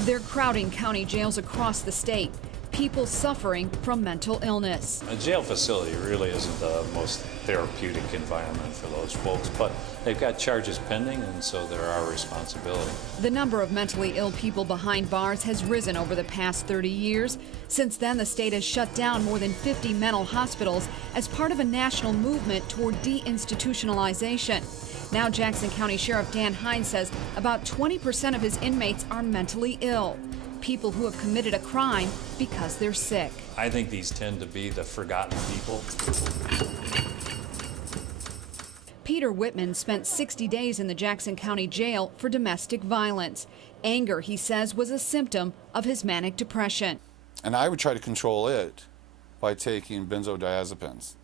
They're crowding county jails across the state. People suffering from mental illness. A jail facility really isn't the most therapeutic environment for those folks, but they've got charges pending, and so they're our responsibility. The number of mentally ill people behind bars has risen over the past 30 years. Since then, the state has shut down more than 50 mental hospitals as part of a national movement toward deinstitutionalization. Now, Jackson County Sheriff Dan Hines says about 20% of his inmates are mentally ill. People who have committed a crime because they're sick. I think these tend to be the forgotten people. Peter Whitman spent 60 days in the Jackson County Jail for domestic violence. Anger, he says, was a symptom of his manic depression. And I would try to control it by taking benzodiazepines,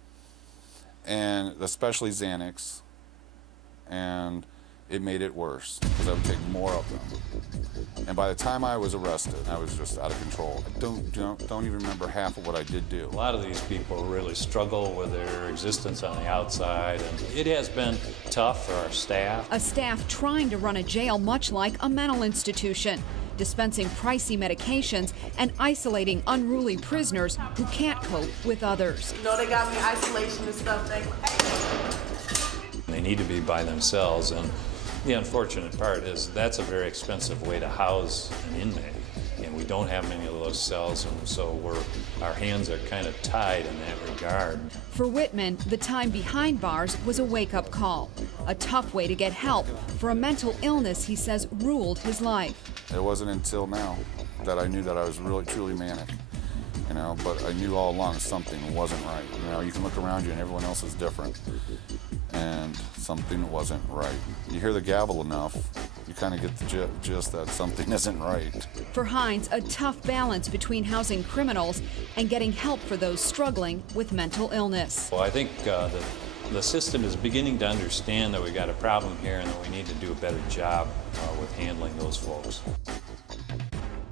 and especially Xanax, and it made it worse because I would take more of them. And by the time I was arrested, I was just out of control. I don't even remember half of what I did do. A lot of these people really struggle with their existence on the outside, and it has been tough for our staff. A staff trying to run a jail much like a mental institution, dispensing pricey medications and isolating unruly prisoners who can't cope with others. You know, they got me isolation and stuff. They need to be by themselves, and the unfortunate part is that's a very expensive way to house an inmate, and we don't have many of those cells, and so our hands are kind of tied in that regard. For Whitman, the time behind bars was a wake-up call, a tough way to get help for a mental illness he says ruled his life. It wasn't until now that I knew that I was really truly manic, but I knew all along something wasn't right. You can look around you and everyone else is different, and something wasn't right. You hear the gavel enough, you kind of get the gist that something isn't right. For Hines, a tough balance between housing criminals and getting help for those struggling with mental illness. Well, I think the system is beginning to understand that we got a problem here and that we need to do a better job with handling those folks.